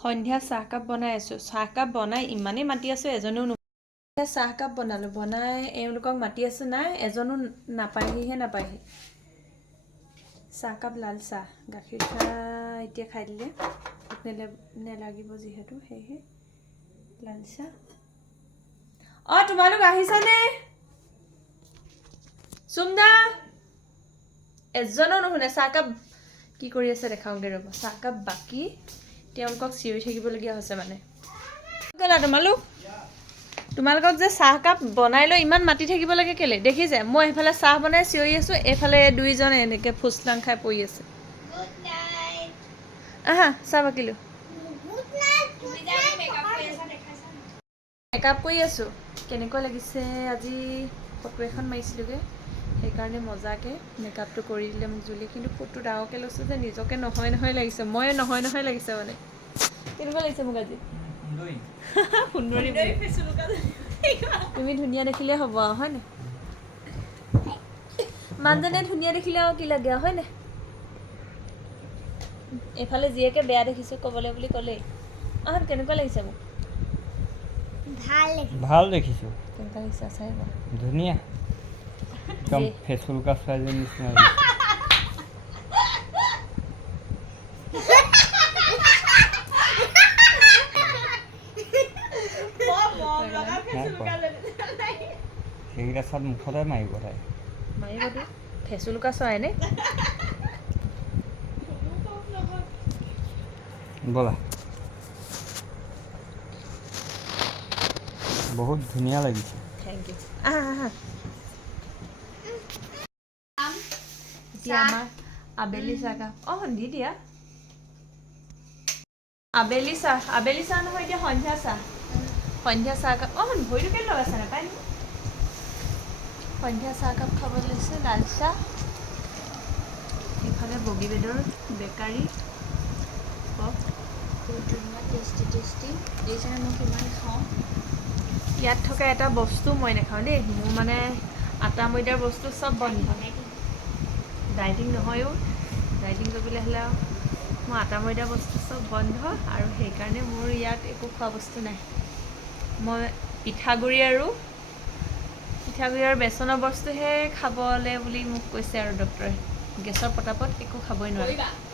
সন্ধ্যা চাহকাপ বনাই আছোঁ চাহকাপ বনাই ইমানেই মাতি আছোঁ এজনেও চাহকাপ বনালোঁ বনাই এওঁলোকক মাতি আছোঁ নাই এজনো নাপায়হিহে নাপায়হি চাহকাপ লাল চাহ গাখীৰ চাহ এতিয়া খাই দিলে নেলাগিব যিহেতু সেয়েহে লাল চাহ তোমালোক আহিছানে চুমদা এজনো নুশুনে চাহকাপ কি কৰি আছে দেখাওঁগে ৰ'ব চাহকাপ বাকী তেওঁলোকক চিঞৰি থাকিবলগীয়া হৈছে মানে গ'লা তোমালোকক যে চাহকাপ বনাই লৈ ইমান মাতি থাকিব লাগে কেলে দেখিছে মই এইফালে চাহ বনাই চিঞৰি আছোঁ এইফালে দুইজনে এনেকৈ ফুচলাং খাই পৰি আছে আহা চাহ বাকিলোঁ মেকআপ কৰি আছোঁ কেনেকুৱা লাগিছে আজি ফটো এখন মাৰিছিলোঁগৈ সেইকাৰণে মজাকৈ মেকআপটো কৰি দিলে মোক জুলিয়ে কিন্তু ফটো ডাঙৰকৈ লৈছোঁ যে নিজকে নহয় লাগিছে মই নহয় লাগিছে মানে কেনেকুৱা লাগিছে মোক আজি সুন্দৰী তুমি ধুনীয়া দেখিলে হ'ব আৰু হয়নে মানুহজনে ধুনীয়া দেখিলে আৰু কি লাগে আৰু হয়নে এইফালে জীয়েকে বেয়া দেখিছে ক'বলৈ বুলি ক'লেই কেনেকুৱা লাগিছে মোক ভাল দেখিছোঁ কেনেকুৱা লাগিছে চাই ধুনীয়া একদম ফেচুলকা ছোৱালীৰ নিচিনা সেইকেইটা চাত মুখতে মাৰিব তাই মাৰিবতো ফেচুলকা চৰাইনে ব'লা বহুত ধুনীয়া লাগিছে থেংক ইউ এতিয়া আমাৰ আবেলি চাহকাপ দি দিয়া আবেলি চাহ নহয় এতিয়া সন্ধ্যা চাহকাপ ভৰিটো কেলে লগাইছে নাপায় নহয় সন্ধ্যা চাহকাপ খাব লৈছে লাল চাহ ইফালে বগীবেদৰ বেকাৰী টেষ্টি এইজনে মই কিমান খাওঁ ইয়াত থকা এটা বস্তু মই নাখাওঁ দেই মোৰ মানে আটা ময়দাৰ বস্তু চব বন্ধ ডাইটিং নহয়ও ডাইটিং কৰিবলৈ হ'লে আৰু মোৰ আটা ময়দাৰ বস্তু চব বন্ধ আৰু সেইকাৰণে মোৰ ইয়াত একো খোৱা বস্তু নাই মই পিঠাগুড়ি আৰু বেচনৰ বস্তুহে খাবলৈ বুলি মোক কৈছে আৰু ডক্টৰে গেছৰ পতাপত একো খাবই নোৱাৰে